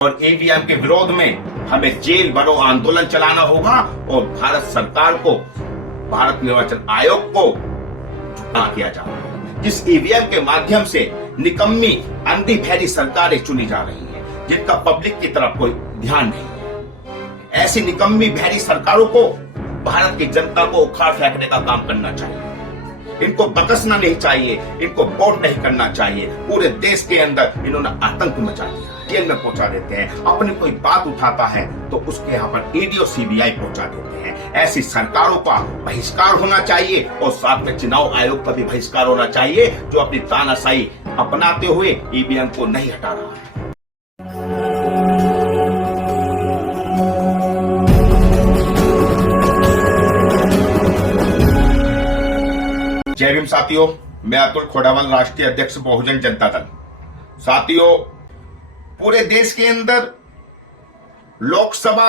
और ईवीएम के विरोध में हमें जेल भरो आंदोलन चलाना होगा और भारत सरकार को, भारत निर्वाचन आयोग को झुकना किया जाएगा। जिस ईवीएम के माध्यम से निकम्मी अंधी भैरी सरकारें चुनी जा रही हैं, जिनका पब्लिक की तरफ कोई ध्यान नहीं है, ऐसी निकम्मी भैरी सरकारों को भारत की जनता को उखाड़ फेंकने का काम करना चाहिए। इनको बकसना नहीं चाहिए, इनको वोट नहीं करना चाहिए। पूरे देश के अंदर इन्होंने आतंक मचा दिया, जेल में पहुंचा देते हैं। अपनी कोई बात उठाता है तो उसके यहाँ पर ईडी और सीबीआई पहुंचा देते हैं। ऐसी सरकारों का बहिष्कार होना चाहिए और साथ में चुनाव आयोग का भी बहिष्कार होना चाहिए, जो अपनी तानाशाही अपनाते हुए ईवीएम को नहीं हटा रहा है। जय भीम साथियों, मैं अतुल खोड़ावल, राष्ट्रीय अध्यक्ष बहुजन जनता दल। साथियों, पूरे देश के अंदर लोकसभा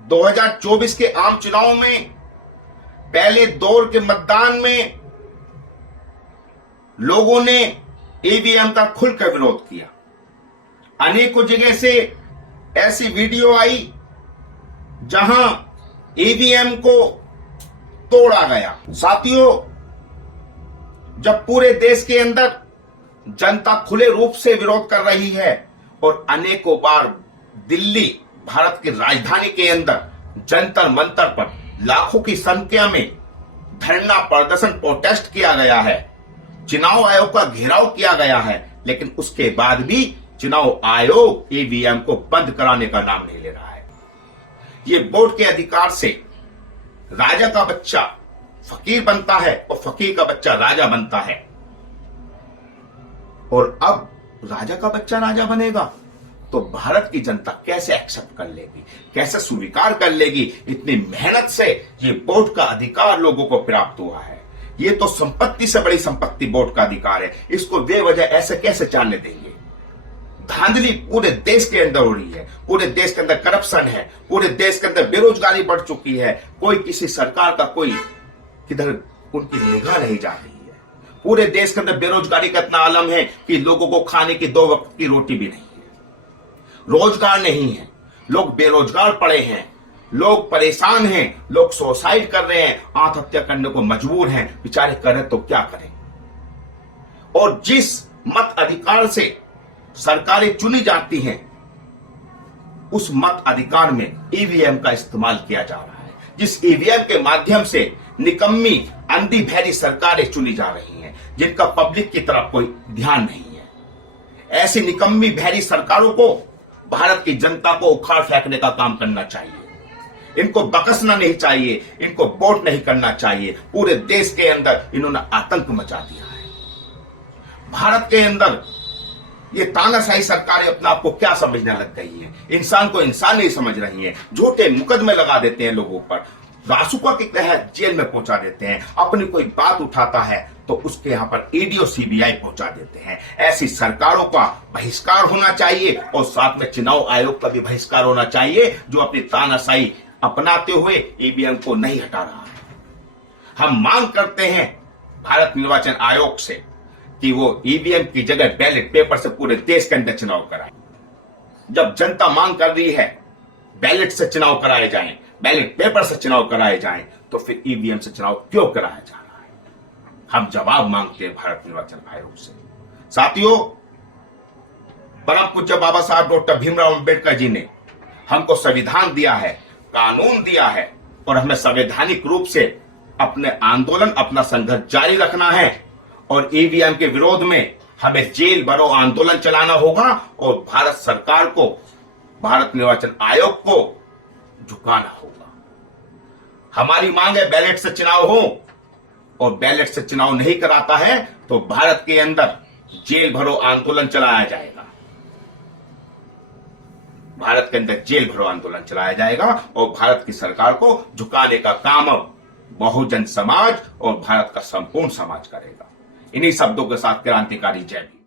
2024 के आम चुनाव में पहले दौर के मतदान में लोगों ने ईवीएम का खुलकर विरोध किया। अनेकों जगह से ऐसी वीडियो आई जहां ईवीएम को तोड़ा गया। साथियों, जब पूरे देश के अंदर जनता खुले रूप से विरोध कर रही है और अनेकों बार दिल्ली, भारत की राजधानी के अंदर जंतर मंतर पर लाखों की संख्या में धरना प्रदर्शन प्रोटेस्ट किया गया है, चुनाव आयोग का घेराव किया गया है, लेकिन उसके बाद भी चुनाव आयोग ईवीएम को बंद कराने का नाम नहीं ले रहा है। ये वोट के अधिकार से राजा का बच्चा फकीर बनता है और फकीर का बच्चा राजा बनता है। और अब राजा का बच्चा राजा बनेगा तो भारत की जनता कैसे एक्सेप्ट कर लेगी, कैसे स्वीकार कर लेगी? इतनी मेहनत से ये वोट का अधिकार लोगों को प्राप्त हुआ है। ये तो संपत्ति से बड़ी संपत्ति वोट का अधिकार है। इसको बेवजह ऐसे कैसे चलने देंगे? धांधली पूरे देश के अंदर हो रही है, पूरे देश के अंदर करप्शन है, पूरे देश के अंदर बेरोजगारी बढ़ चुकी है। कोई किसी सरकार का कोई किधर उनकी निगाह नहीं जा रही है। पूरे देश के अंदर बेरोजगारी का इतना आलम है कि लोगों को खाने की 2 वक्त की रोटी भी नहीं है, रोजगार नहीं है, लोग बेरोजगार पड़े हैं, लोग परेशान हैं, लोग सुसाइड कर रहे हैं, आत्महत्या करने को मजबूर हैं। बेचारे करें तो क्या करें? और जिस मत अधिकार से सरकारें चुनी जाती हैं, उस मत अधिकार में ईवीएम का इस्तेमाल किया जा रहा है। जिस ईवीएम के माध्यम से निकम्मी अंधी भैरी सरकारें चुनी जा रही हैं, जिनका पब्लिक की तरफ कोई ध्यान नहीं है, ऐसी निकम्मी भैरी सरकारों को भारत की जनता को उखाड़ फेंकने का काम करना चाहिए। इनको बकसना नहीं चाहिए, इनको वोट नहीं करना चाहिए। पूरे देश के अंदर इन्होंने आतंक मचा दिया है। भारत के अंदर ये तानाशाही सरकारें अपने आप को क्या समझने लग गई है? इंसान को इंसान नहीं समझ रही है। झूठे मुकदमे लगा देते हैं लोगों पर, रासुका के तहत जेल में पहुंचा देते हैं। अपनी कोई बात उठाता है तो उसके यहाँ पर ईडी और सीबीआई पहुंचा देते हैं। ऐसी सरकारों का बहिष्कार होना चाहिए और साथ में चुनाव आयोग का भी बहिष्कार होना चाहिए, जो अपनी तानाशाही अपनाते हुए ईवीएम को नहीं हटा रहा है। हम मांग करते हैं भारत निर्वाचन आयोग से कि वो ईवीएम की जगह बैलेट पेपर से पूरे देश के अंदर चुनाव कराए। जब जनता मांग कर रही है बैलेट से चुनाव कराए जाएं, बैलेट पेपर से चुनाव कराए जाएं, तो फिर ईवीएम से चुनाव क्यों कराया जा रहा है? हम जवाब मांगते हैं भारत निर्वाचन आयोग से। साथियों, परम पूज्य बाबा साहब डॉक्टर भीमराव अंबेडकर जी ने हमको संविधान दिया है, कानून दिया है, और हमें संवैधानिक रूप से अपने आंदोलन, अपना संघर्ष जारी रखना है। और ईवीएम के विरोध में हमें जेल भरो आंदोलन चलाना होगा और भारत सरकार को, भारत निर्वाचन आयोग को झुकाना होगा। हमारी मांग है बैलेट से चुनाव हो, और बैलेट से चुनाव नहीं कराता है तो भारत के अंदर जेल भरो आंदोलन चलाया जाएगा। भारत के अंदर जेल भरो आंदोलन चलाया जाएगा और भारत की सरकार को झुकाने का काम अब बहुजन समाज और भारत का संपूर्ण समाज करेगा। इन्हीं शब्दों के साथ क्रांतिकारी जय भीम।